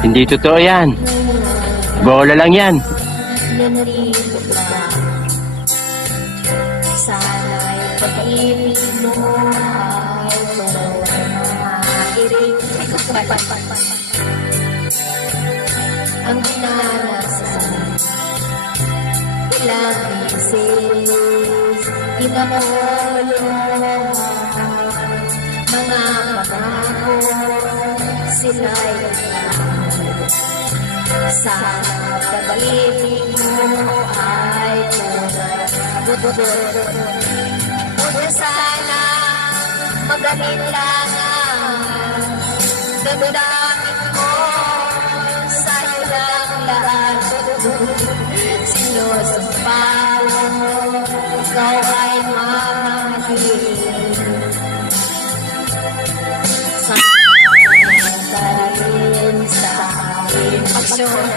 Hindi totoo yan. Bola lang yan. Nandito ka. Sana'y pag-ibig mo ay tumairing. Ang pinanasan, ilang beses, pinamulong, mga pangako, sila'y sana pag-ibig mo ay tunay. Buti sana magaling lang ang damdamin mo sa ilang lahat. Sinusumpa mo, ikaw ay mamahalin. Sana ka rin sa aking aksyon.